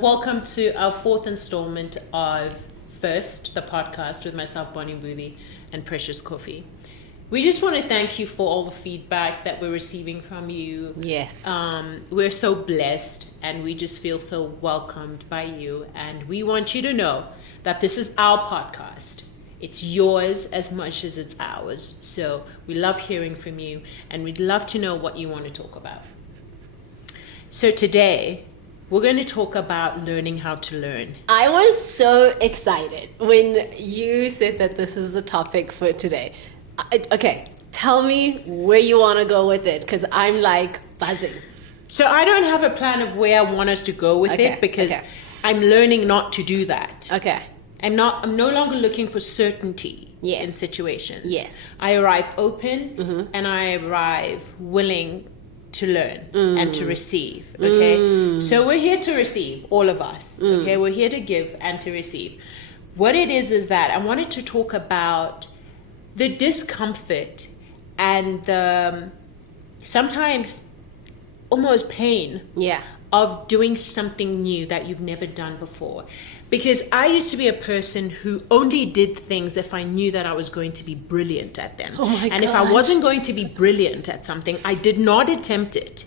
Welcome to our fourth installment of First, the podcast with myself, Bonnie Boothie, and Precious Coffee. We just want to thank you for all the feedback that we're receiving from you. Yes. We're so blessed and we just feel so welcomed by you. And we want you to know that this is our podcast. It's yours as much as it's ours. So we love hearing from you and we'd love to know what you want to talk about. So today, we're going to talk about learning how to learn. I was so excited when you said that this is the topic for today. Okay, tell me where you want to go with it, because I'm like buzzing. So I don't have a plan of where I want us to go with it, because I'm learning not to do that. Okay. I'm no longer looking for certainty in situations. Yes. I arrive open and I arrive willing to learn and to receive. Okay. So we're here to receive, all of us. Okay. We're here to give and to receive. What it is that I wanted to talk about the discomfort and the sometimes almost pain of doing something new that you've never done before. Because I used to be a person who only did things if I knew that I was going to be brilliant at them. Oh my and if I wasn't going to be brilliant at something, I did not attempt it.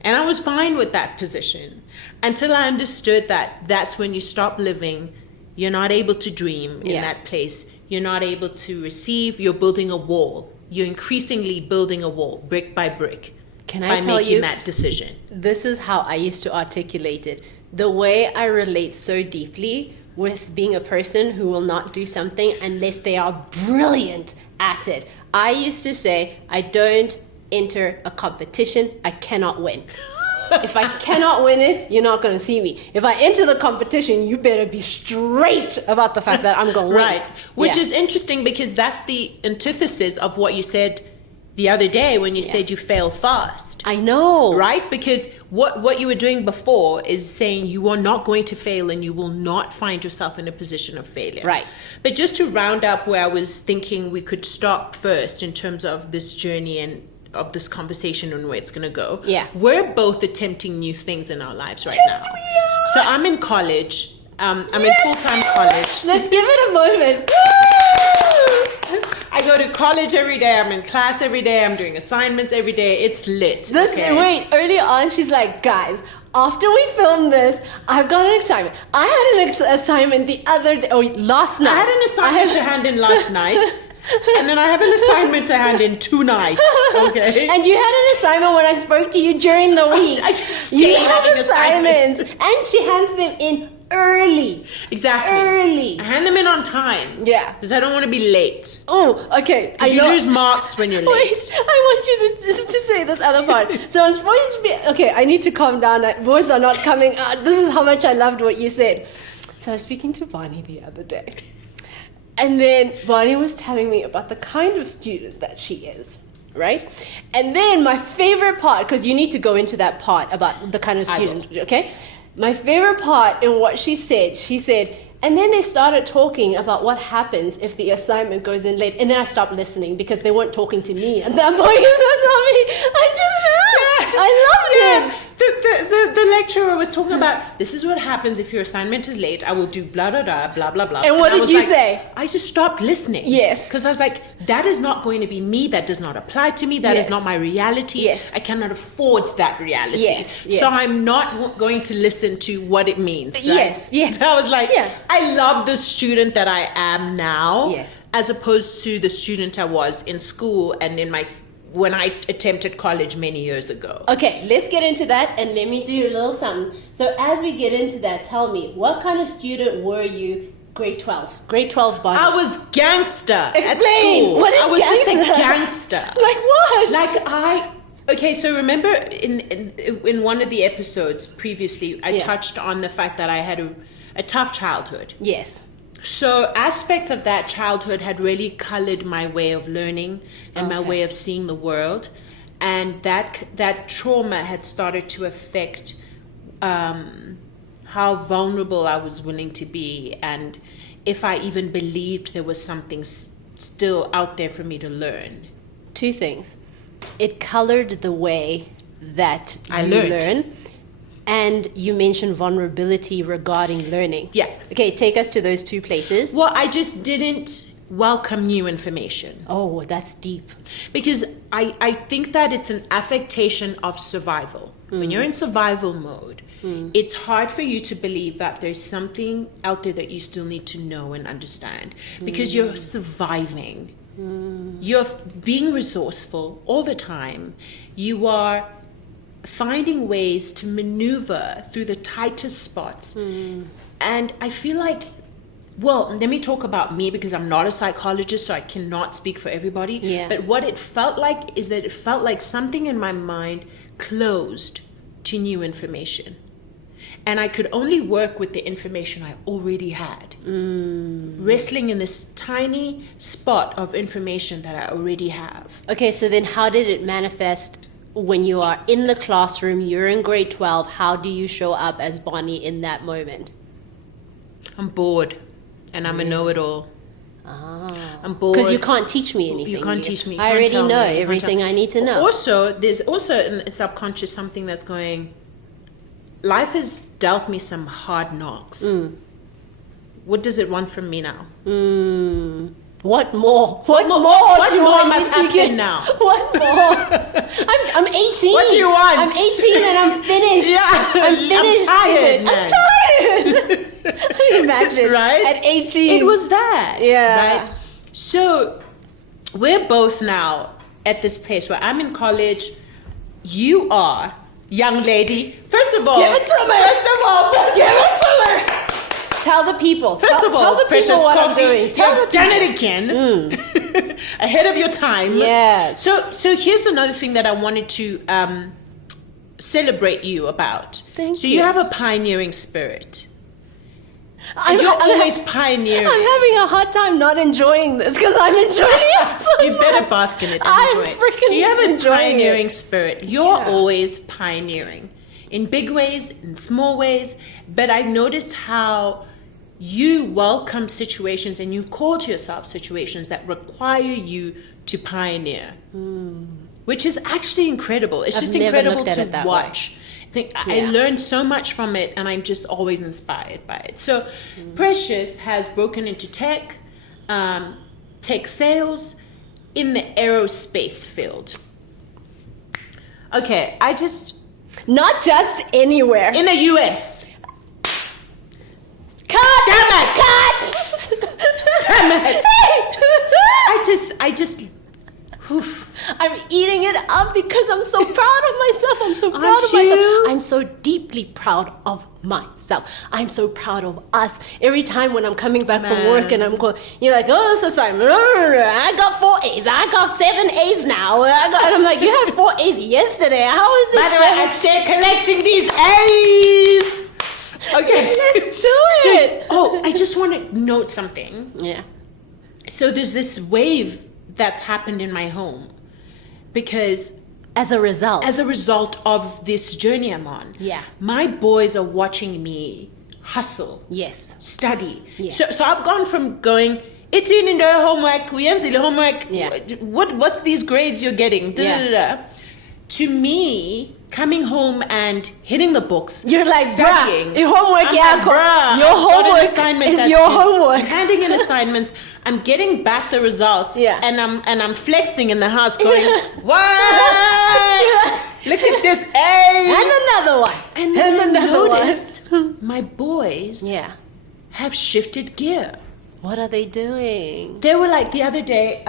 And I was fine with that position until I understood that that's when you stop living. You're not able to dream in that place. You're not able to receive. You're building a wall. You're increasingly building a wall, brick by brick. Can I tell you, by making that decision. This is how I used to articulate it. The way I relate so deeply with being a person who will not do something unless they are brilliant at it. I used to say, I don't enter a competition, I cannot win. If I cannot win it, you're not going to see me. If I enter the competition, you better be straight about the fact that I'm going to win. Right. Which is interesting because that's the antithesis of what you said the other day when you said you fail fast. I know. Right? Because what you were doing before is saying you are not going to fail and you will not find yourself in a position of failure. Right. But just to round up where I was thinking we could stop first in terms of this journey and of this conversation and where it's going to go. Yeah. We're both attempting new things in our lives right now. We are. So I'm in college. I'm in full-time college. Let's give it a moment. I go to college every day. I'm in class every day. I'm doing assignments every day. It's lit. Wait, earlier on, she's like, guys, after we film this, I've got an assignment. I had an assignment the other day, last night. I had an assignment to hand in last night. And then I have an assignment to hand in tonight. Okay. And you had an assignment when I spoke to you during the week. I just you have assignments. And she hands them in early. Exactly. Early. I hand them in on time. Yeah. Because I don't want to be late. Oh, okay. Because you lose marks when you're late. Wait, I want you to just to say this other part. So I was supposed to be, okay, I need to calm down. Words are not coming out. This is how much I loved what you said. So I was speaking to Bonnie the other day. And then Bonnie was telling me about the kind of student that she is, right? And then my favorite part, because you need to go into that part about the kind of student, okay? My favorite part in what she said, and then they started talking about what happens if the assignment goes in late. And then I stopped listening because they weren't talking to me at that point. I loved it. The lecturer was talking about, this is what happens if your assignment is late. I will do blah, blah, blah, blah, blah, blah. And what did you say? I just stopped listening. Yes. Because I was like, that is not going to be me. That does not apply to me. That is not my reality. Yes. I cannot afford that reality. Yes. So I'm not going to listen to what it means. Right? Yes. So I was like, I love the student that I am now. Yes. As opposed to the student I was in school and when I attempted college many years ago. Okay, let's get into that and let me do a little something. So as we get into that, tell me, what kind of student were you grade 12? Grade 12, Bonnie. I was gangster. Explain. At school. What is I was gangster? just a gangster. Like what? Okay, so remember in one of the episodes previously, I touched on the fact that I had a tough childhood. Yes. So aspects of that childhood had really colored my way of learning and my way of seeing the world. And that trauma had started to affect how vulnerable I was willing to be. And if I even believed there was something still out there for me to learn. Two things. It colored the way that I you learned. learn. And you mentioned vulnerability regarding learning. Yeah. Okay, take us to those two places. Well, I just didn't welcome new information. Oh, that's deep. Because I think that it's an affectation of survival. When you're in survival mode, it's hard for you to believe that there's something out there that you still need to know and understand. Because you're surviving. You're being resourceful all the time. You are finding ways to maneuver through the tightest spots. And I feel like, well, let me talk about me because I'm not a psychologist, so I cannot speak for everybody. Yeah. But what it felt like is that it felt like something in my mind closed to new information. And I could only work with the information I already had. Wrestling in this tiny spot of information that I already have. Okay, so then how did it manifest when you are in the classroom, you're in grade 12, how do you show up as Bonnie in that moment? I'm bored and I'm a know-it-all. I'm bored. Because you can't teach me anything. You can't teach me. You I can't already tell know me. You can't everything tell- I need to know. Also, there's also in subconscious something that's going, life has dealt me some hard knocks. What does it want from me now? What more? What more do you more want must me to happen get? now? What more? I'm 18. What do you want? I'm 18 and I'm finished. Yeah, I'm finished. I'm tired, with it. I'm tired. Can you imagine? Right? At 18. It was that. Yeah. Right? So we're both now at this place where I'm in college. You are, young lady. First of all, Give it to me. give it to me. Tell the people. First of all, tell the Precious people what Coffee, I'm doing. Tell you've the done it again. Ahead of your time. Yes. So here's another thing that I wanted to celebrate you about. Thank so you. you have a pioneering spirit. And you're always pioneering. I'm having a hard time not enjoying this because I'm enjoying it so You better much. bask in it and I'm enjoy it. freaking So you have a enjoying pioneering it. spirit. You're Yeah. always pioneering. In big ways, in small ways. But I've noticed how you welcome situations and you call to yourself situations that require you to pioneer. Which is actually incredible. It's I've just never incredible looked at it to that watch. I Yeah. learned so much from it and I'm just always inspired by it. So Precious has broken into tech sales in the aerospace field. Okay, Not just anywhere. in the US. Cut! Damn it! Cut! Damn it! I just oof. I'm eating it up because I'm so proud of myself. I'm so proud Aren't of myself. you? I'm so deeply proud of myself. I'm so proud of us. Every time when I'm coming back from work and I'm going, you're like, oh, so sorry. I got 4 A's. I got 7 A's now. And I'm like, you had 4 A's yesterday. How is it? By the way, I stay collecting these A's. Okay. Let's do it. I just want to note something. Yeah. So there's this wave that's happened in my home because As a result. of this journey I'm on. Yeah. My boys are watching me hustle, Yes. study. Yeah. So I've gone from going, it's in the homework, we answer the homework. Yeah. What's these grades you're getting? Da, da, da, da. To me, coming home and hitting the books. You're like, studying. bruh, your homework, I'm yeah, like, bruh, your I've got an homework assignment is that's your due. homework. I'm handing in assignments. I'm getting back the results. Yeah. And I'm flexing in the house going, what? Look at this A. And another one. And then I another one. noticed my boys Yeah. have shifted gear. What are they doing? They were like the other day,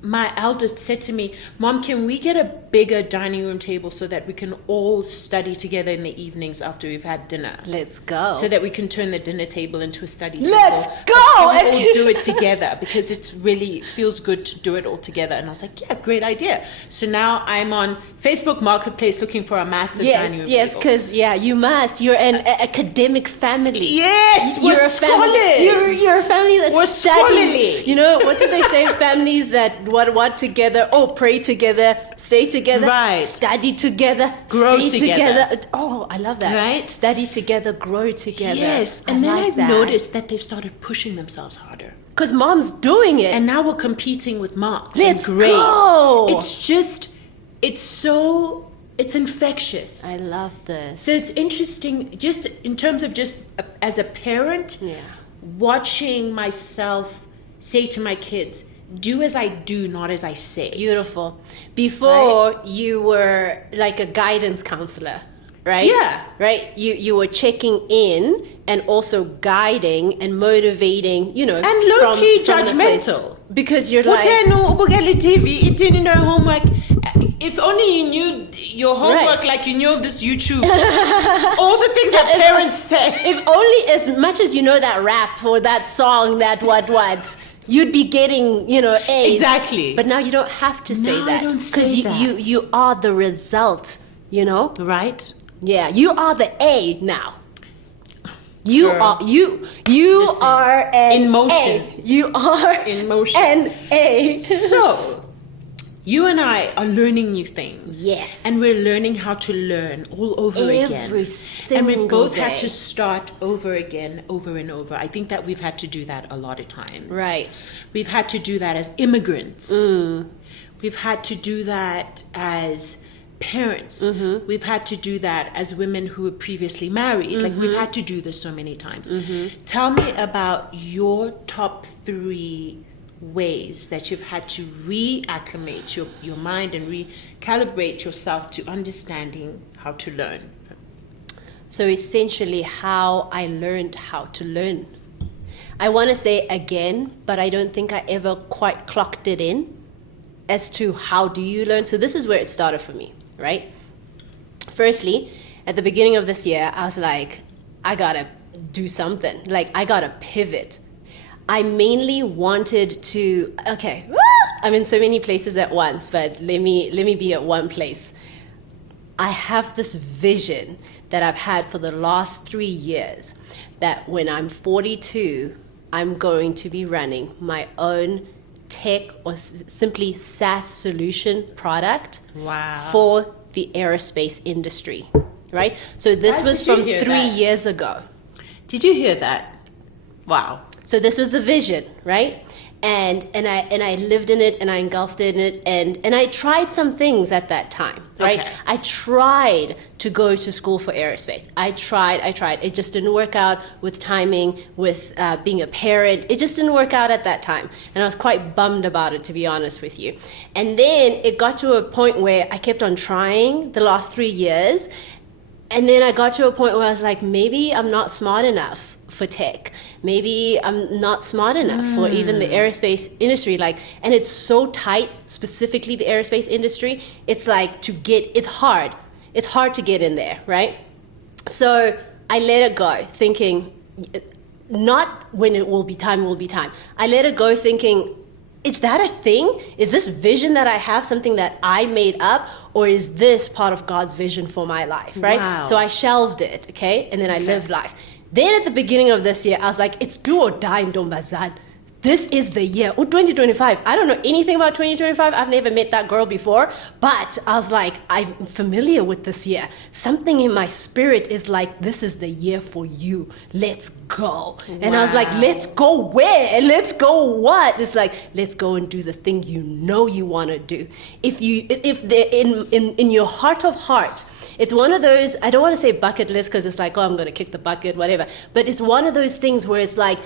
my eldest said to me, Mom, can we get a bigger dining room table so that we can all study together in the evenings after we've had dinner? Let's go. So that we can turn the dinner table into a study table. Let's go! But we all do it together because it's really feels good to do it all together. And I was like, yeah, great idea. So now I'm on Facebook Marketplace looking for a massive dining room yes, table. because you must. You're an academic family. Yes, you're we're a family. scholars. You're a family that We're studies. scholarly. You know what do they say? Families that what together? Oh, pray together, stay together, Right. Study together, Grow stay together. Oh, I love that. Right? Study together, grow together. Yes, I and then like I've that. noticed that they've started pushing themselves harder. Because mom's doing it. And now we're competing with marks Let's and grades. go. It's so it's infectious. I love this. So it's interesting, just in terms of as a parent, watching myself say to my kids, do as I do, not as I say. Beautiful. Before you were like a guidance counselor, right? Yeah. Right? You were checking in and also guiding and motivating, you know. And low-key from the place. judgmental. Because you're like... TV, it didn't know homework. If only you knew your homework like you know this YouTube. All the things that parents say. If only as much as you know that rap or that song, that what, you'd be getting, you know, A's. Exactly. But now you don't have to say that. I don't say that. Because you are the result, you know? Right. Yeah, you are the A now. You Girl. are you Listen, are an in motion. A. You are In motion. an A. So, you and I are learning new things. Yes. And we're learning how to learn all over again. Every single And we've both day. had to start over again, over and over. I think that we've had to do that a lot of times. Right. We've had to do that as immigrants. We've had to do that as parents. We've had to do that as women who were previously married. Like, we've had to do this so many times. Tell me about your top 3 ways that you've had to reacclimate your mind and recalibrate yourself to understanding how to learn. So essentially how I learned how to learn. I want to say again, but I don't think I ever quite clocked it in as to how do you learn. So this is where it started for me, right? Firstly, at the beginning of this year, I was like, I gotta do something. Like, I gotta pivot. I mainly wanted to, I'm in so many places at once, but let me be at one place. I have this vision that I've had for the last 3 years that when I'm 42, I'm going to be running my own tech or simply SaaS solution product for the aerospace industry, right? So this was from 3 years ago. Did you hear that? Wow. So this was the vision, right? And I lived in it and I engulfed in it and I tried some things at that time, right? Okay. I tried to go to school for aerospace. I tried. It just didn't work out with timing, with being a parent. It just didn't work out at that time. And I was quite bummed about it, to be honest with you. And then it got to a point where I kept on trying the last 3 years. And then I got to a point where I was like, maybe I'm not smart enough for tech. Maybe I'm not smart enough for even the aerospace industry. Like, and it's so tight, specifically the aerospace industry. It's like it's hard. It's hard to get in there, right? So I let it go, thinking, not when it will be time, I let it go thinking, is that a thing? Is this vision that I have something that I made up? Or is this part of God's vision for my life, right? Wow. So I shelved it, okay? And then I lived life. Then at the beginning of this year, I was like, it's do or die in Dombazan. This is the year. 2025. I don't know anything about 2025. I've never met that girl before. But I was like, I'm familiar with this year. Something in my spirit is like, this is the year for you. Let's go. And I was like, let's go where? Let's go what? It's like, let's go and do the thing you know you want to do. If in your heart of heart, it's one of those, I don't want to say bucket list because it's like, oh, I'm going to kick the bucket, whatever. But it's one of those things where it's like,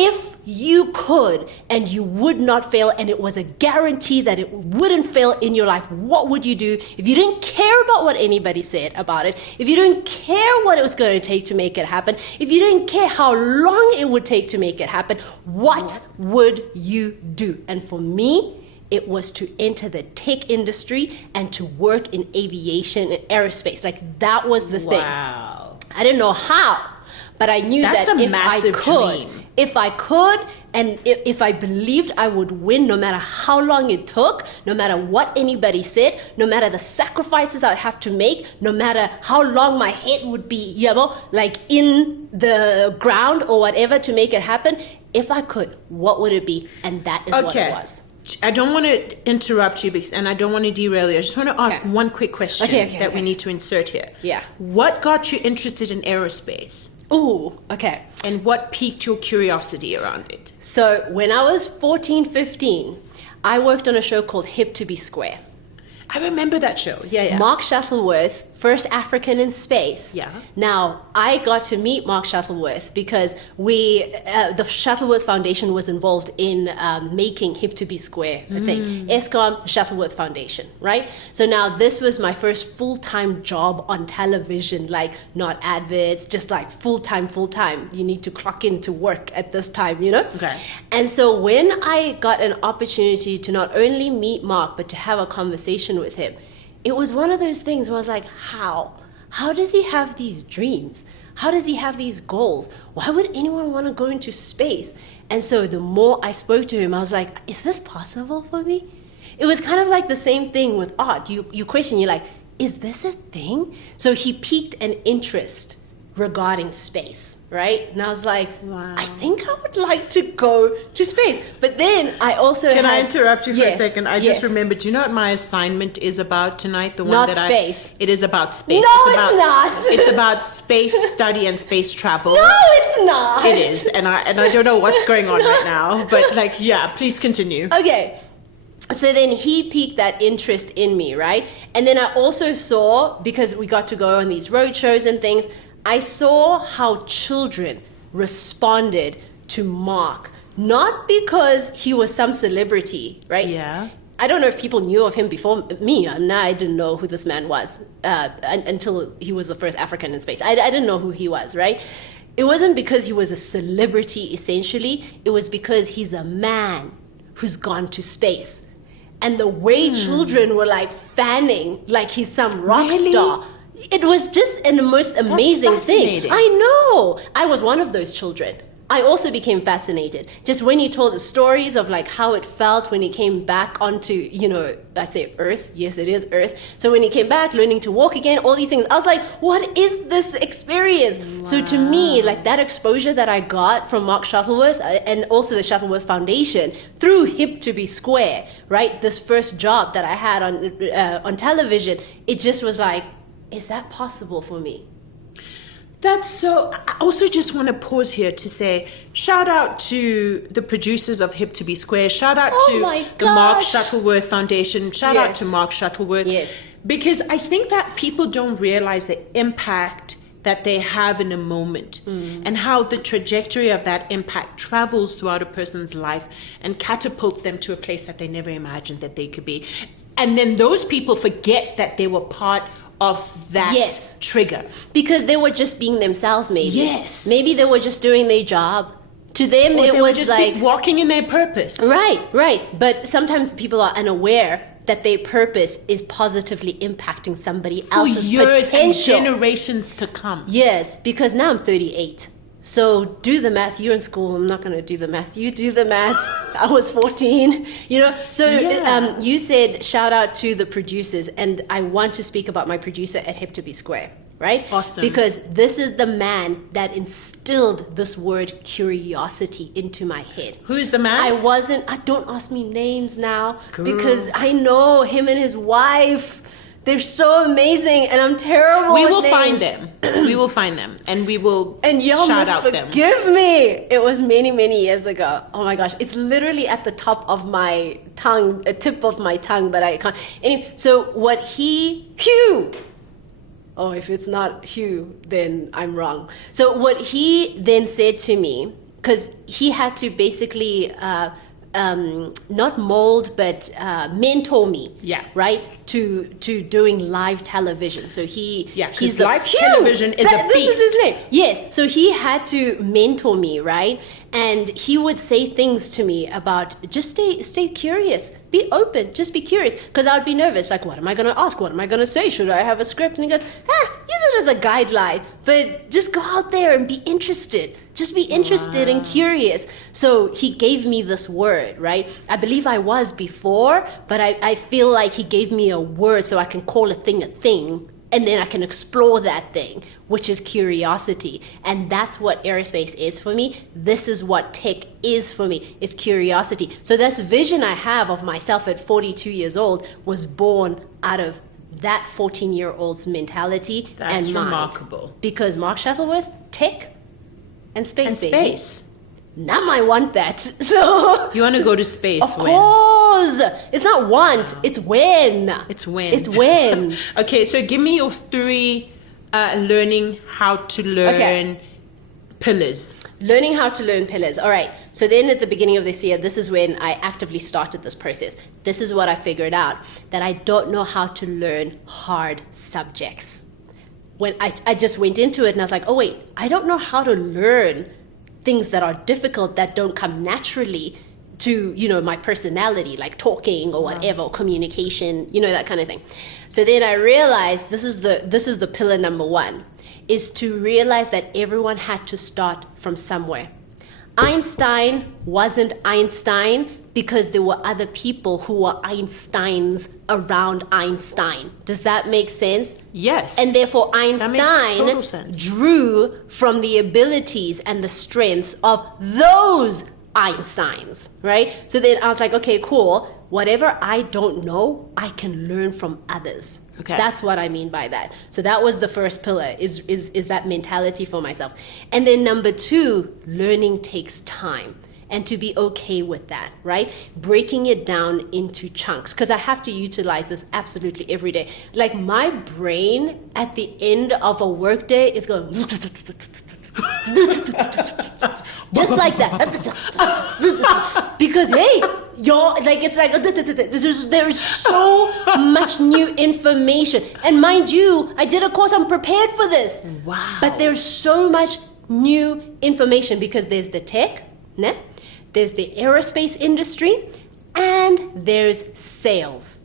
if you could and you would not fail and it was a guarantee that it wouldn't fail in your life, what would you do? If you didn't care about what anybody said about it, if you didn't care what it was going to take to make it happen, if you didn't care how long it would take to make it happen, what would you do? And for me, it was to enter the tech industry and to work in aviation and aerospace. Like, that was the thing. Wow. I didn't know how, but I knew That's that a if massive I could, dream. if I could, and if I believed I would win, no matter how long it took, no matter what anybody said, no matter the sacrifices I'd have to make, no matter how long my head would be, like in the ground or whatever to make it happen, if I could, what would it be? And that is what it was. I don't want to interrupt you and I don't want to derail you. I just want to ask one quick question that we need to insert here. Yeah. What got you interested in aerospace? Ooh, okay. And what piqued your curiosity around it? So when I was 14, 15, I worked on a show called Hip to Be Square. I remember that show. Yeah. Mark Shuttleworth, first African in space. Yeah. Now, I got to meet Mark Shuttleworth because the Shuttleworth Foundation was involved in making Hip to Be Square, I think. ESCOM, Shuttleworth Foundation, right? So now this was my first full-time job on television, like not adverts, just like full-time. You need to clock in to work at this time, you know? Okay. And so when I got an opportunity to not only meet Mark, but to have a conversation with him, it was one of those things where I was like, how? How does he have these dreams? How does he have these goals? Why would anyone want to go into space? And so the more I spoke to him, I was like, is this possible for me? It was kind of like the same thing with art. You question, you're like, is this a thing? So he piqued an interest regarding space, right? And I was like, wow. I think I would like to go to space. But then I also Can I interrupt you for Yes, a second? I just remembered. Do you know what my assignment is about tonight? The one Not that space. It is about space. No, it's not. It's about space study and space travel. No, it's not. It is, and I don't know what's going on right now, but like, yeah, please continue. Okay. So then he piqued that interest in me, right? And then I also saw, because we got to go on these road shows and things, I saw how children responded to Mark, not because he was some celebrity, right? Yeah. I don't know if people knew of him before me, and I didn't know who this man was until he was the first African in space. I didn't know who he was, right? It wasn't because he was a celebrity, essentially. It was because he's a man who's gone to space. And the way children were like fanning, like he's some rock star. It was just the most amazing thing. I know. I was one of those children. I also became fascinated. Just when you told the stories of like how it felt when he came back onto, I say Earth. Yes, it is Earth. So when he came back, learning to walk again, all these things, I was like, what is this experience? Wow. So to me, like that exposure that I got from Mark Shuttleworth and also the Shuttleworth Foundation through Hip to Be Square, right? This first job that I had on television, it just was like, is that possible for me? That's so. I also just want to pause here to say shout out to the producers of Hip to Be Square. Shout out to the Mark Shuttleworth Foundation. Shout out to Mark Shuttleworth. Yes. Because I think that people don't realize the impact that they have in a moment and how the trajectory of that impact travels throughout a person's life and catapults them to a place that they never imagined that they could be. And then those people forget that they were part of that trigger. Because they were just being themselves, maybe. Yes. Maybe they were just doing their job. To them, or it they was were just like walking in their purpose. Right. But sometimes people are unaware that their purpose is positively impacting somebody else's years potential. And generations to come. Yes, because now I'm 38. So do the math. You're in school. I'm not going to do the math. You do the math. I was 14. So you said shout out to the producers, and I want to speak about my producer at Hip to Be Square, right? Awesome. Because this is the man that instilled this word curiosity into my head. Who's the man? Don't ask me names now, because I know him and his wife. They're so amazing, and I'm terrible. We will find them. We will find them, and we will shout out them. Forgive me. It was many, many years ago. Oh my gosh, it's literally at the top of my tongue, a tip of my tongue, but I can't. Anyway, so what Hugh. Oh, if it's not Hugh, then I'm wrong. So what he then said to me, because he had to basically not mold, but mentor me. Yeah. Right? To doing live television. So he's live television is a beast. This is his name. Yes. So he had to mentor me, right? And he would say things to me about just stay curious, be open, just be curious. Because I would be nervous, like, what am I going to ask? What am I going to say? Should I have a script? And he goes, use it as a guideline, but just go out there and be interested. Just be interested and curious. So he gave me this word, right? I believe I was before, but I feel like he gave me a word so I can call a thing, and then I can explore that thing, which is curiosity. And that's what aerospace is for me. This is what tech is for me, is curiosity. So this vision I have of myself at 42 years old was born out of that 14-year-old's mentality and mind. Remarkable. Because Mark Shuttleworth, tech, and space. Nam, I want that. So You want to go to space of course. It's not want, it's when. It's when. It's when. Okay, so give me your 3 learning how to learn pillars. Learning how to learn pillars. All right. So then at the beginning of this year, this is when I actively started this process. This is what I figured out, that I don't know how to learn hard subjects. When I just went into it and I was like, oh wait, I don't know how to learn things that are difficult, that don't come naturally to, my personality, like talking or whatever, or communication, that kind of thing. So then I realized this is the pillar number 1, is to realize that everyone had to start from somewhere. Einstein wasn't Einstein because there were other people who were Einsteins around Einstein. Does that make sense? Yes. And therefore That makes total sense. Einstein drew from the abilities and the strengths of those Einsteins, right? So then I was like, okay, cool. Whatever I don't know, I can learn from others. Okay. That's what I mean by that. So that was the first pillar, is that mentality for myself. And then number 2, learning takes time. And to be okay with that, right? Breaking it down into chunks. Because I have to utilize this absolutely every day. Like my brain at the end of a workday is going just like that. Because hey, there's so much new information. And mind you, I did a course, I'm prepared for this. Wow. But there's so much new information because there's the tech, né? There's the aerospace industry, and there's sales.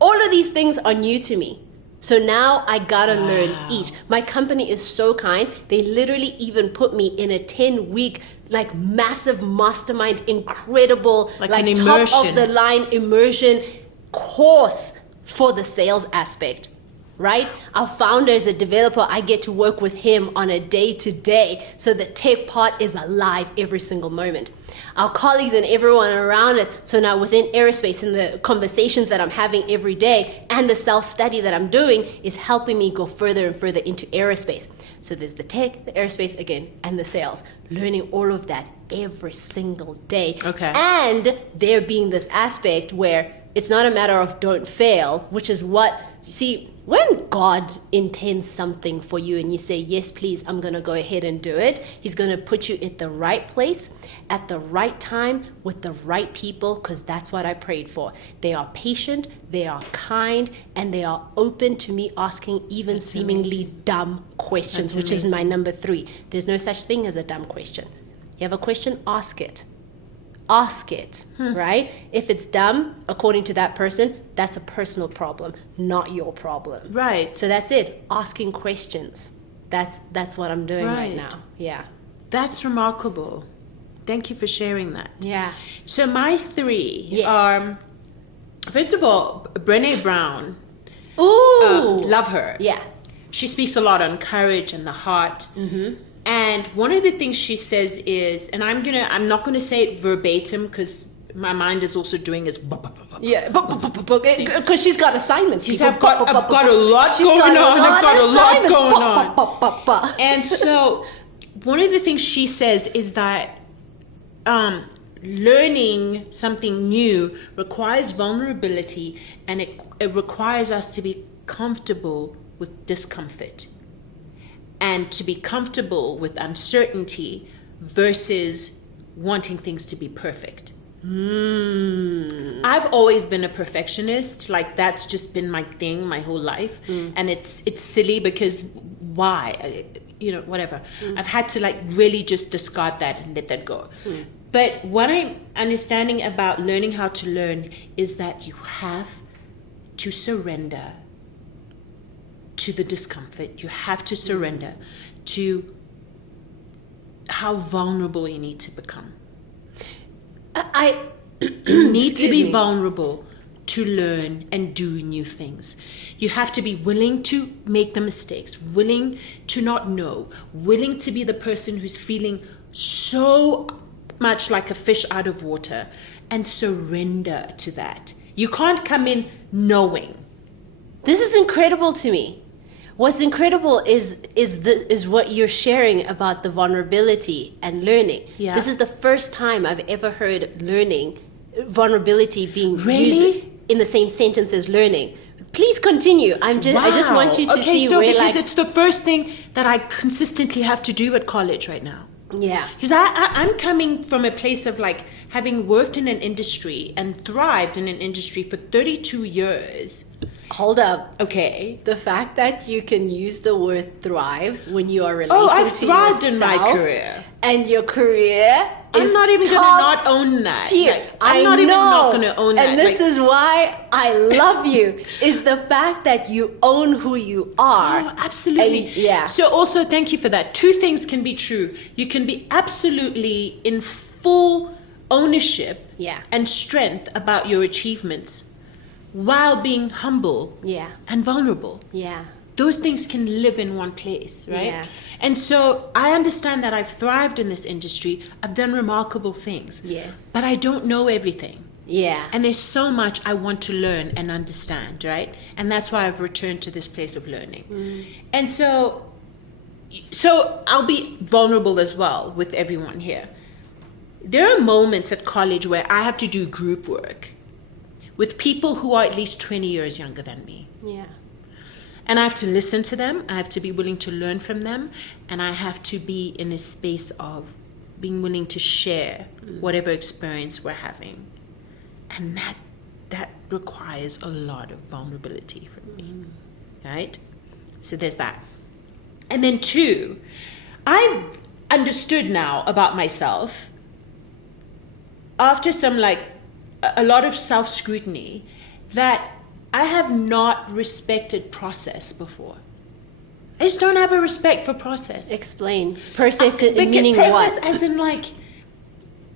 All of these things are new to me. So now I gotta learn each. My company is so kind. They literally even put me in a 10-week, massive mastermind, incredible, Like an top immersion. of the line immersion course for the sales aspect. Right? Our founder is a developer. I get to work with him on a day-to-day. So the tech part is alive every single moment. Our colleagues and everyone around us. So now within Aerospace and the conversations that I'm having every day and the self-study that I'm doing is helping me go further and further into aerospace. So there's the tech, the aerospace again, and the sales. Learning all of that every single day. Okay. And there being this aspect where it's not a matter of don't fail, which is what, when God intends something for you and you say, yes, please, I'm going to go ahead and do it, He's going to put you at the right place, at the right time, with the right people, because that's what I prayed for. They are patient, they are kind, and they are open to me asking even seemingly dumb questions, which is my number 3. There's no such thing as a dumb question. You have a question, ask it. Ask it, right? If it's dumb, according to that person, that's a personal problem, not your problem. Right. So that's it. Asking questions. That's what I'm doing right now. Yeah. That's remarkable. Thank you for sharing that. Yeah. So my 3 Yes. are, first of all, Brené Brown. Ooh. Love her. Yeah. She speaks a lot on courage and the heart. Mm-hmm. And one of the things she says is, and I'm not gonna say it verbatim because my mind is also doing is. Yeah, because she's got assignments. I've got a lot going on. I've got a lot going on. And so, one of the things she says is that learning something new requires vulnerability, and it requires us to be comfortable with discomfort. And to be comfortable with uncertainty versus wanting things to be perfect. I've always been a perfectionist. That's just been my thing my whole life. And it's silly because why? Whatever. I've had to really just discard that and let that go. But what I'm understanding about learning how to learn is that you have to surrender to the discomfort. You have to surrender to how vulnerable you need to become. You need to be vulnerable to learn and do new things. You have to be willing to make the mistakes, willing to not know, willing to be the person who's feeling so much like a fish out of water, and surrender to that. You can't come in knowing. This is incredible to me. What's incredible is what you're sharing about the vulnerability and learning. Yeah. This is the first time I've ever heard vulnerability being Really? used in the same sentence as learning. Please continue. I just want you to see so where because it's the first thing that I consistently have to do at college right now. Yeah. Because I'm coming from a place of like having worked in an industry and thrived in an industry for 32 years. Hold up. Okay. The fact that you can use the word thrive when you are relating I've to thrived yourself in my career. And your career is I'm not even going to not own that. tier. Like, I'm not even not going to own that. And this is why I love you, is the fact that you own who you are. Oh, absolutely. And, yeah. So also, thank you for that. Two things can be true. You can be absolutely in full ownership and strength about your achievements while being humble and vulnerable. Yeah. Those things can live in one place, right? Yeah. And so I understand that I've thrived in this industry. I've done remarkable things. Yes. But I don't know everything. Yeah. And there's so much I want to learn and understand, right? And that's why I've returned to this place of learning. And so I'll be vulnerable as well with everyone here. There are moments at college where I have to do group work with people who are at least 20 years younger than me. Yeah. And I have to listen to them. I have to be willing to learn from them. And I have to be in a space of being willing to share whatever experience we're having. And that requires a lot of vulnerability from me, right? So there's that. And then two, I've understood now about myself after a lot of self-scrutiny that I have not respected process before. I just don't have a respect for process. Explain. Process meaning process what? As in like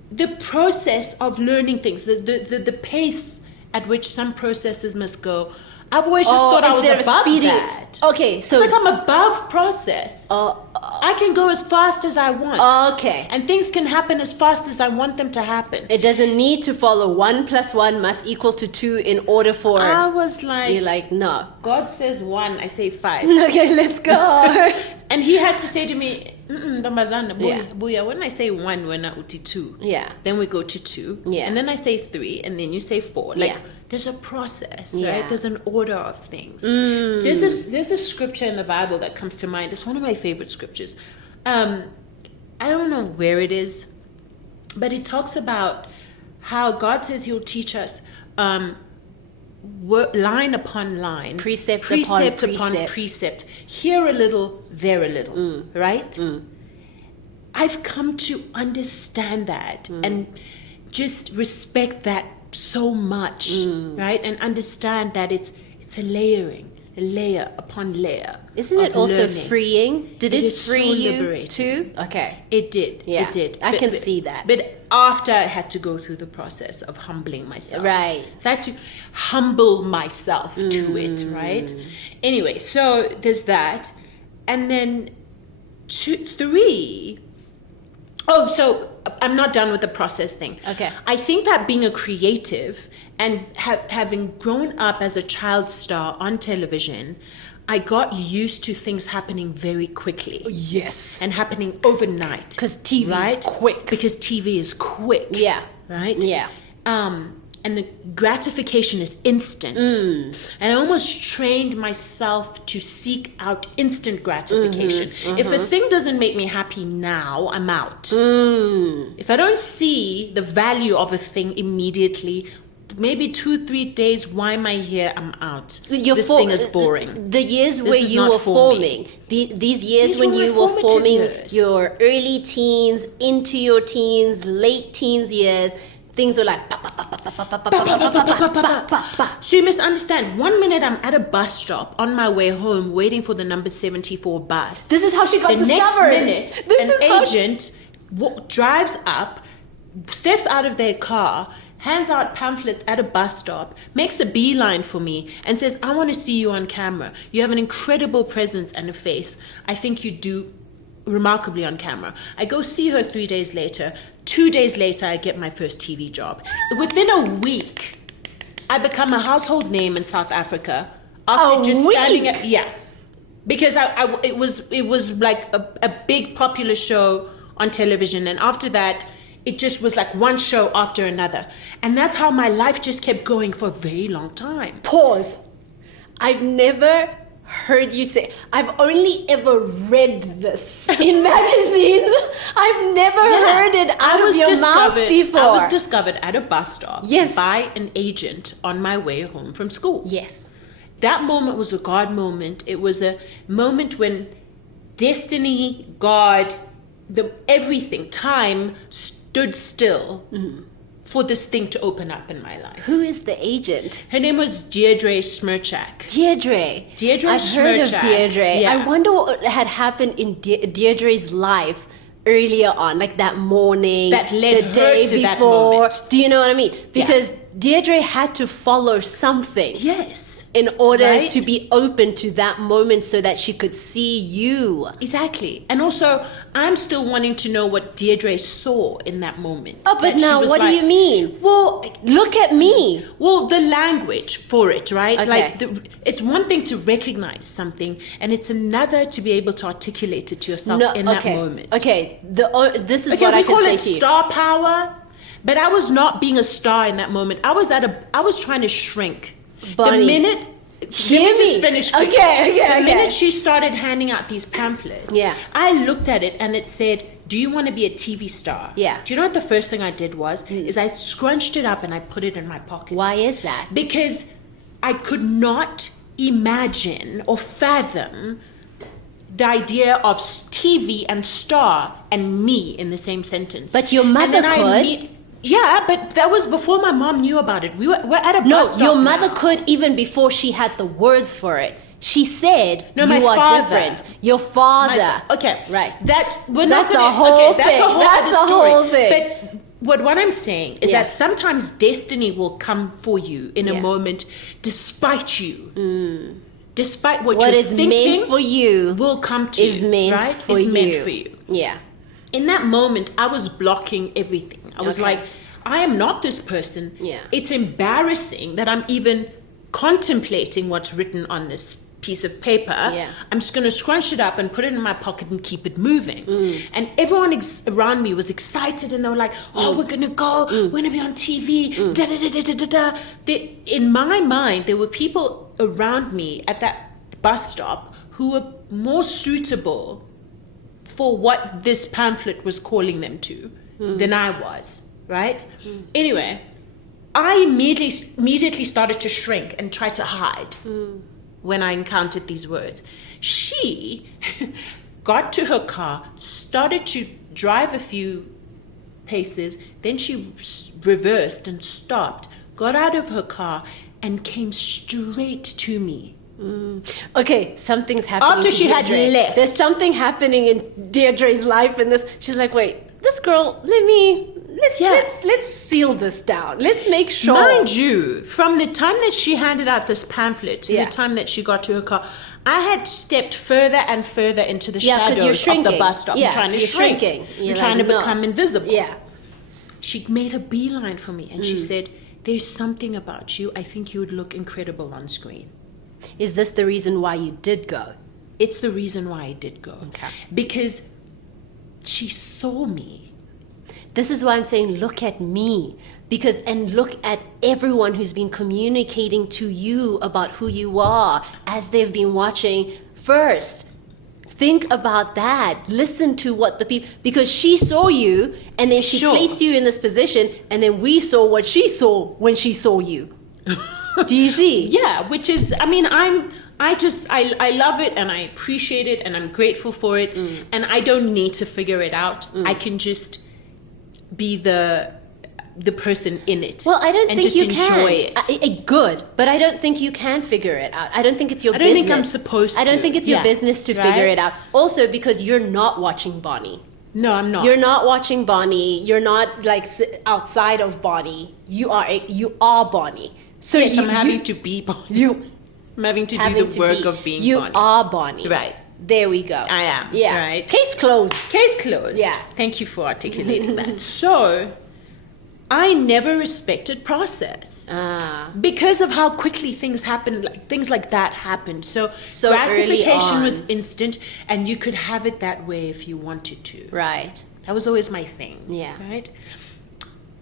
the process of learning things, the pace at which some processes must go. I've always just thought I was above that. Okay, so it's like I'm above process. I can go as fast as I want. Okay. And things can happen as fast as I want them to happen. It doesn't need to follow 1 + 1 must equal to 2 in order for... I was like... You're like, no. God says 1, I say 5. Okay, let's go. And he had to say to me, Buya, when I say 1, we're not uti 2. Yeah. Then we go to 2. Yeah. And then I say 3, and then you say 4. Like, there's a process, right? There's an order of things. There's a scripture in the Bible that comes to mind. It's one of my favorite scriptures. I don't know where it is, but it talks about how God says he'll teach us line upon line, precept upon precept, here a little, there a little, right? I've come to understand that and just respect that so much, right? And understand that it's a layer upon layer. Isn't it also learning. Freeing? Did it free so you liberating. too? Okay. It did. Yeah. It did. I can see that. But after I had to go through the process of humbling myself. Right. So I had to humble myself to it, right? Anyway, so there's that. And then 3. Oh, so I'm not done with the process thing. Okay. I think that being a creative and having grown up as a child star on television, I got used to things happening very quickly. Yes. And happening overnight. Because TV is quick. Because TV is quick. Yeah. Right? Yeah. And the gratification is instant. And I almost trained myself to seek out instant gratification. If a thing doesn't make me happy now, I'm out. If I don't see the value of a thing immediately, maybe 2-3 days, why am I here? I'm out. This thing is boring. The years where you were forming, these years when you were forming your early teens, into your teens, late teens years, things were like... So you must understand, 1 minute I'm at a bus stop on my way home waiting for the number 74 bus. This is how she got discovered. The next minute, an agent drives up, steps out of their car, hands out pamphlets at a bus stop, makes a beeline for me and says, I want to see you on camera. You have an incredible presence and a face. I think you do remarkably on camera. I go see her 3 days later. 2 days later, I get my first TV job. Within a week, I become a household name in South Africa. After standing at... Yeah. because it was like a big popular show on television, and after that it just was like one show after another, and that's how my life just kept going for a very long time. Pause. I've never heard you say. I've only ever read this in magazines. I've never heard it out of your mouth before. I was discovered at a bus stop, yes, by an agent on my way home from school. Yes. That moment was a God moment. It was a moment when destiny, God, everything, time stood still for this thing to open up in my life. Who is the agent? Her name was Deirdre Smirchak. Deirdre I've heard of Deirdre. Yeah. I wonder what had happened in Deirdre's life earlier on, like that morning, that led the day her to before. that moment. Do you know what I mean? Because Deirdre had to follow something. Yes. In order to be open to that moment so that she could see you. Exactly. And also, I'm still wanting to know what Deirdre saw in that moment. Oh, but now what do you mean? Well, look at me. Well, the language for it, right? Okay. Like, it's one thing to recognize something, and it's another to be able to articulate it to yourself in that moment. Okay. This is what I can say to you. We call it star power. But I was not being a star in that moment. I was trying to shrink. Bonnie, the minute, let me just finish. Okay. The minute she started handing out these pamphlets, I looked at it and it said, "Do you want to be a TV star?" Yeah. Do you know what the first thing I did was? Is I scrunched it up and I put it in my pocket. Why is that? Because I could not imagine or fathom the idea of TV and star and me in the same sentence. But your mother could. Yeah, but that was before my mom knew about it. We're at a bus stop. No, your mother could even before she had the words for it. She said, "No, you my are father. different." Your father. Okay, right. That's a whole thing. That's a whole thing. But what I'm saying is that sometimes destiny will come for you in a moment, despite you. Despite what you're is thinking, meant for you will come to you. Meant for you. Yeah. In that moment, I was blocking everything. I was like, I am not this person. Yeah. It's embarrassing that I'm even contemplating what's written on this piece of paper. Yeah. I'm just going to scrunch it up and put it in my pocket and keep it moving. And everyone around me was excited and they were like, "Oh, we're going to go. We're going to be on TV. Da, da, da, da, da, da. In my mind, there were people around me at that bus stop who were more suitable for what this pamphlet was calling them to than I was, right? Anyway, I immediately started to shrink and try to hide when I encountered these words. She got to her car, started to drive a few paces, then she reversed and stopped, got out of her car, and came straight to me. Okay, something's happening. After she had left. There's something happening in Deirdre's life in this. She's like, wait, this girl, let's seal this down. Let's make sure. Mind you, from the time that she handed out this pamphlet to the time that she got to her car, I had stepped further and further into the shadows of the bus stop. I'm trying to shrink. I'm trying to become invisible. Yeah. She made a beeline for me and she said, "There's something about you. I think you would look incredible on screen." Is this the reason why you did go? It's the reason why I did go. Okay. Because she saw me. This is why I'm saying look at me. And look at everyone who's been communicating to you about who you are as they've been watching first. Think about that. Listen to what the people... Because she saw you, and then she placed you in this position, and then we saw what she saw when she saw you. Do you see? Yeah, which is, I mean, I love it and I appreciate it and I'm grateful for it and I don't need to figure it out. I can just be the person in it. Well, I don't think you can. Enjoy it. Good, but I don't think you can figure it out. I don't think it's your business. I don't think I'm supposed to. I don't think it's your business to figure it out. Also, because you're not watching Bonnie. No, I'm not. You're not watching Bonnie. You're not like outside of Bonnie. You are Bonnie. So yes, I'm having to be Bonnie. I'm having to do the work of being Bonnie. You are Bonnie. Right. There we go. I am. Yeah. Right. Case closed. Case closed. Yeah. Thank you for articulating that. So, I never respected process because of how quickly things happened. Like, things like that happened. So gratification was instant, and you could have it that way if you wanted to. Right. That was always my thing. Yeah. Right.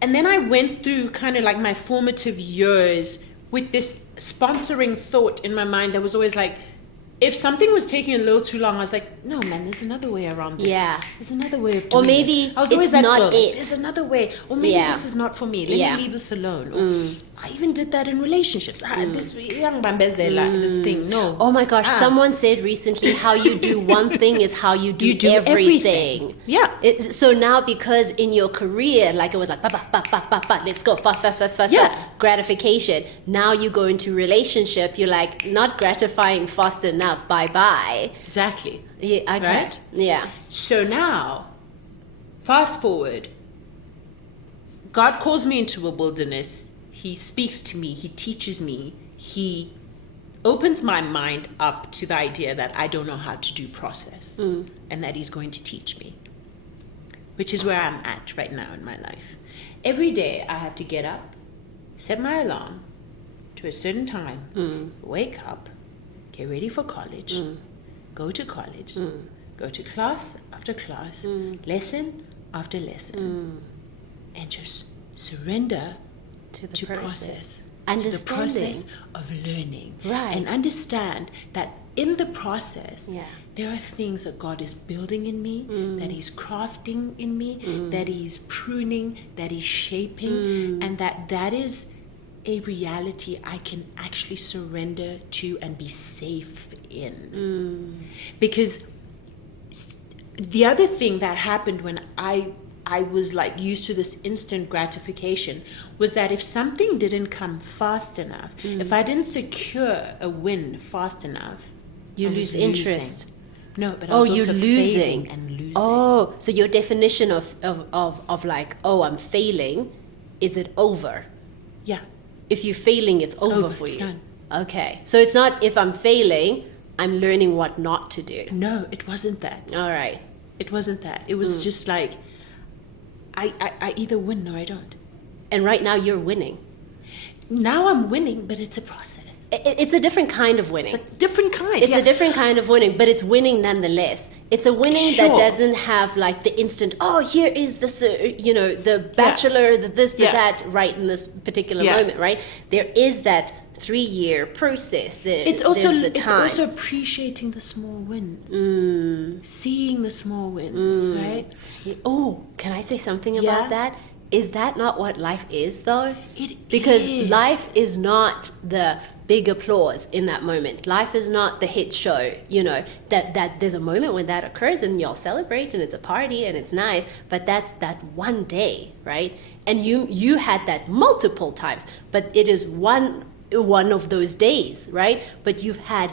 And then I went through kind of like my formative years with this sponsoring thought in my mind that was always like, if something was taking a little too long, I was like, no, man, there's another way around this. Yeah. There's another way of doing this. Or maybe I was always it's that not girl. it. There's another way. Or maybe this is not for me. Let me leave this alone. Or, I even did that in relationships. This young bambezela, this thing. No. Oh my gosh, someone said recently how you do one thing is how you do, everything. Yeah. So now because in your career, like it was like, let's go, fast. Gratification. Now you go into relationship, you're like, not gratifying fast enough, bye-bye. Exactly. Yeah, okay. Right? Yeah. So now, fast forward, God calls me into a wilderness. He speaks to me. He teaches me. He opens my mind up to the idea that I don't know how to do process and that he's going to teach me, which is where I'm at right now in my life. Every day I have to get up, set my alarm to a certain time, wake up, get ready for college, go to college, go to class after class, lesson after lesson, and just surrender to the process. To the process of learning. Right. And understand that in the process, there are things that God is building in me, that he's crafting in me, that he's pruning, that he's shaping, and that is a reality I can actually surrender to and be safe in. Because the other thing that happened when I was like used to this instant gratification was that if something didn't come fast enough, if I didn't secure a win fast enough, you lose interest. No, but I was also failing and losing. Oh, so your definition of like, oh, I'm failing, is it over? Yeah. If you're failing, it's over for it's you. done. Okay. So it's not if I'm failing, I'm learning what not to do. No, it wasn't that. All right. It wasn't that. It was just like, I either win or I don't. And right now you're winning. Now I'm winning, but it's a process. It's a different kind of winning. It's a different kind. It's a different kind of winning, but it's winning nonetheless. It's a winning that doesn't have like the instant, oh, here is this, the bachelor, the this, the that, right in this particular moment, right? There is that 3-year process. It's also appreciating the small wins, seeing the small wins, right? Oh, can I say something about that? Is that not what life is, though? Because life is not the big applause in that moment. Life is not the hit show, that there's a moment when that occurs and y'all celebrate and it's a party and it's nice, but that's that one day, right? And you had that multiple times, but it is one of those days, right? But you've had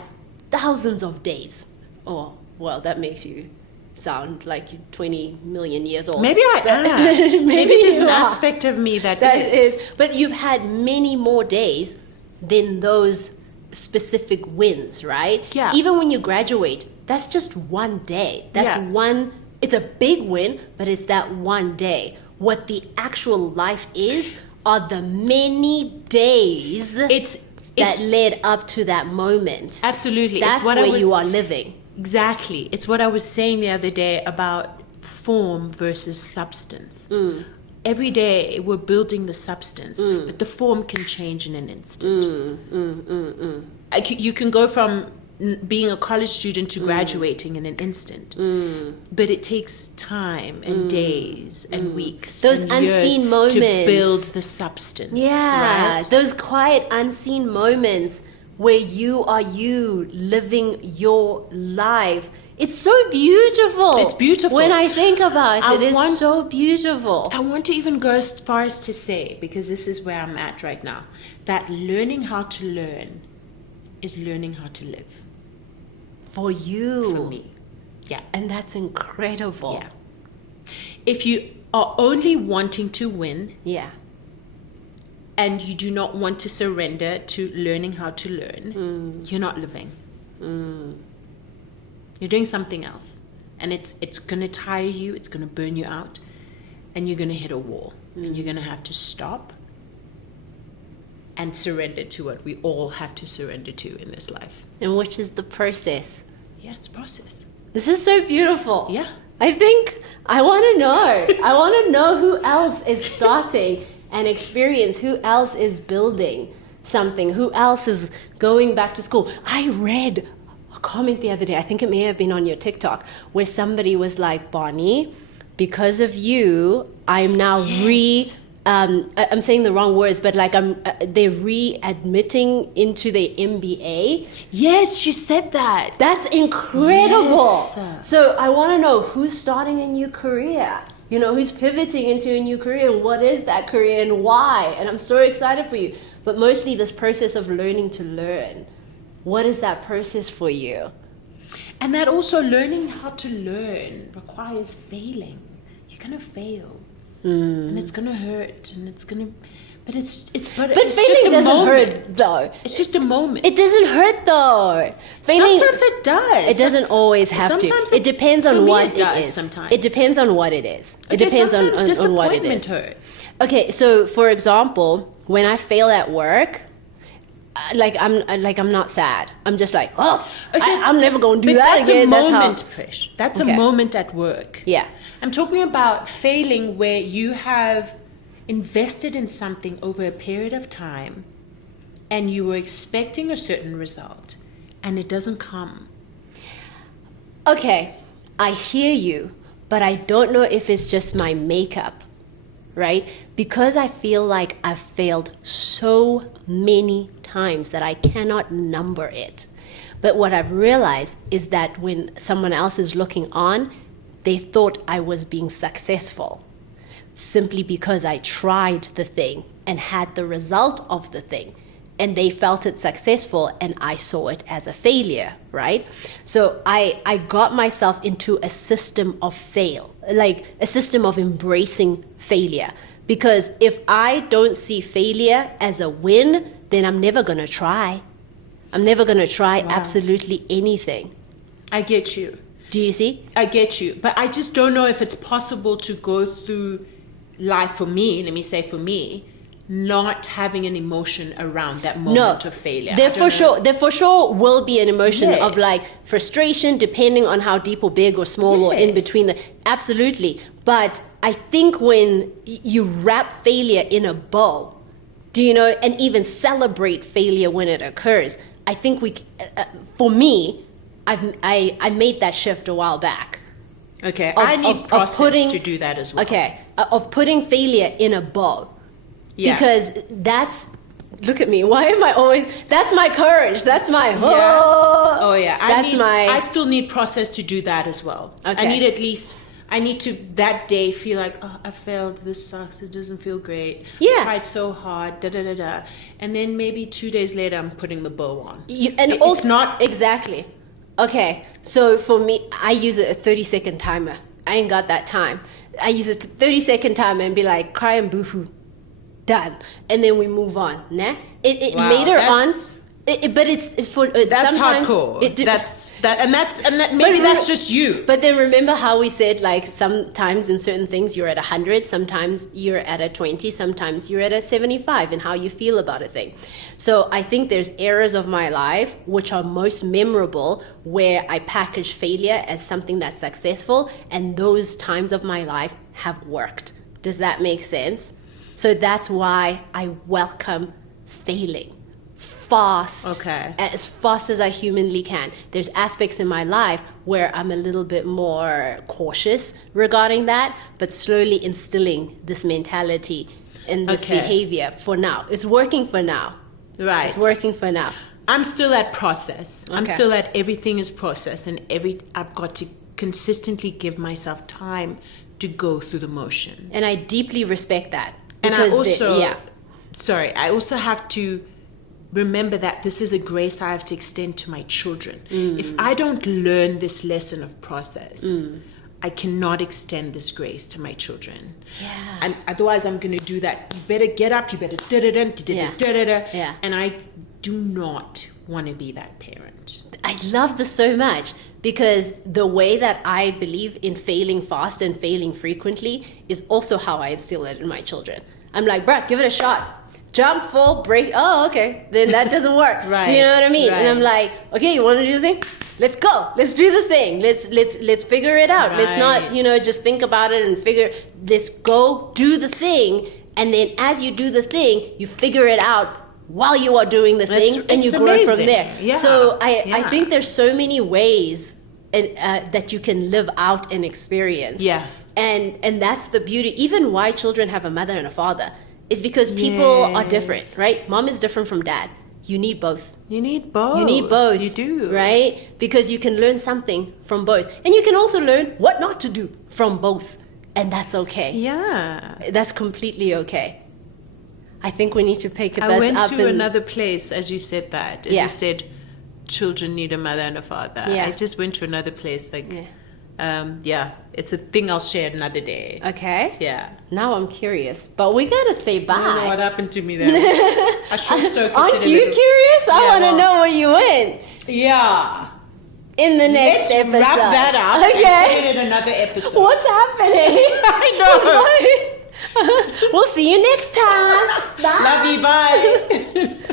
thousands of days. Oh, well, that makes you sound like you're 20 million years old. Maybe I am. Maybe there's an aspect of me that is. But you've had many more days than those specific wins, right? Yeah. Even when you graduate, that's just one day. That's one, it's a big win, but it's that one day. What the actual life is are the many days that led up to that moment. Absolutely. That's where you are living. Exactly. It's what I was saying the other day about form versus substance. Every day we're building the substance, but the form can change in an instant. You can go from being a college student to graduating in an instant, but it takes time and days and weeks, those and unseen years moments to build the substance. Yeah, right? Those quiet unseen moments where you are living your life. It's so beautiful. It's beautiful. When I think about it, it's so beautiful. I want to even go as far as to say, because this is where I'm at right now, that learning how to learn is learning how to live. For you. For me. Yeah. And that's incredible. Yeah. If you are only wanting to win, and you do not want to surrender to learning how to learn, you're not living. You're doing something else. And it's going to tire you, it's going to burn you out, and you're going to hit a wall. and you're going to have to stop and surrender to what we all have to surrender to in this life. And which is the process. Yeah, it's process. This is so beautiful. Yeah. I think I want to know. I want to know who else is starting an experience, who else is building something, who else is going back to school. I read a comment the other day, I think it may have been on your TikTok, where somebody was like, Bonnie, because of you, I'm now I'm saying the wrong words, but like they're re-admitting into the MBA. Yes, she said that. That's incredible. Yes. So I want to know who's starting a new career. You know, who's pivoting into a new career, and what is that career and why? And I'm so excited for you. But mostly this process of learning to learn. What is that process for you? And that also learning how to learn requires failing. You're going to fail. And it's gonna hurt, and it's gonna, but it's But it's failing just a doesn't moment. hurt though. It's just a moment. It doesn't hurt though. Failing, Sometimes it does. it doesn't always have Sometimes to. It depends for on me what it does it is. sometimes. It depends on what it is. It Okay, depends sometimes on what it disappointment is. hurts. Okay, so for example, when I fail at work, I'm not sad. I'm just like, Okay. I'm never going to do But that that's again. a That's moment, how. Prish. That's Okay. a moment at work. Yeah. I'm talking about failing where you have invested in something over a period of time and you were expecting a certain result and it doesn't come. Okay, I hear you, but I don't know if it's just my makeup, right? Because I feel like I've failed so many times that I cannot number it. But what I've realized is that when someone else is looking on, they thought I was being successful simply because I tried the thing and had the result of the thing. And they felt it successful and I saw it as a failure, right? So I got myself into a system of like a system of embracing failure. Because if I don't see failure as a win, then I'm never going to try. I'm never going to try absolutely anything. I get you. Do you see? I get you. But I just don't know if it's possible to go through life for me, let me say for me, not having an emotion around that moment of failure. There for sure will be an emotion of Yes. like frustration, depending on how deep or big or small or in Yes. between. Absolutely. But I think when you wrap failure in a bow, do you know, and even celebrate failure when it occurs, I think for me, I made that shift a while back. Okay, I need process to do that as well. Okay, of putting failure in a bow. Yeah. Because look at me, why am I always, that's my courage, that's my, Oh yeah, I I still need process to do that as well. Okay. I need to that day feel like, oh, I failed, this sucks, it doesn't feel great. Yeah. I tried so hard, and then maybe 2 days later I'm putting the bow on. It's not exactly. Okay, so for me, I use a 30-second timer. I ain't got that time. I use a 30-second timer and be like, cry and boohoo, done, and then we move on. Nah, Wow, later on. that's- But it's for That's sometimes hardcore. But Maybe that's just you. But then remember how we said, like, sometimes in certain things you're at 100, sometimes you're at a 20, sometimes you're at a 75 in how you feel about a thing. So I think there's eras of my life which are most memorable where I package failure as something that's successful, and those times of my life have worked. Does that make sense? So that's why I welcome failing. As fast as I humanly can. There's aspects in my life where I'm a little bit more cautious regarding that, but slowly instilling this mentality and this behavior for now. It's working for now. Right. It's working for now. I'm still at process. I'm Okay. still at everything is process, and I've got to consistently give myself time to go through the motions. And I deeply respect that. And I also, yeah. I also have to remember that this is a grace I have to extend to my children. If I don't learn this lesson of process, I cannot extend this grace to my children. Yeah. And otherwise, I'm going to do that. You better get up. You better da-da-da, da-da-da, da-da-da. Yeah. And I do not want to be that parent. I I love this so much because the way that I believe in failing fast and failing frequently is also how I instill it in my children. I'm like, bruh, give it a shot. Jump, fall, break. Oh, okay. Then that doesn't work. Right. Do you know what I mean? Right. And I'm like, okay, you want to do the thing? Let's go. Let's do the thing. Let's figure it out. Let's not, just think about it and figure. Let's go do the thing. And then as you do the thing, you figure it out while you are doing the thing, and you grow amazing. from there. Yeah. So I think there's so many ways that you can live out an experience. Yeah. And that's the beauty. Even why children have a mother and a father is because people are different, right? Mom is different from dad. You need both. You need both. You need both. You do. Right? Because you can learn something from both. And you can also learn what not to do from both. And that's okay. Yeah. That's completely okay. I think we need to pick this up. I went to another place as you said that. As you said, children need a mother and a father. Yeah. I just went to another place it's a thing I'll share another day. Okay. Yeah. Now I'm curious, but we gotta stay back. I don't know what happened to me there. I short-circuited Aren't you curious? I want to know where you went. Yeah. In the next Let's episode. wrap that up. Okay. And put it in another episode. What's happening? I know. We'll see you next time. Bye. Love you. Bye.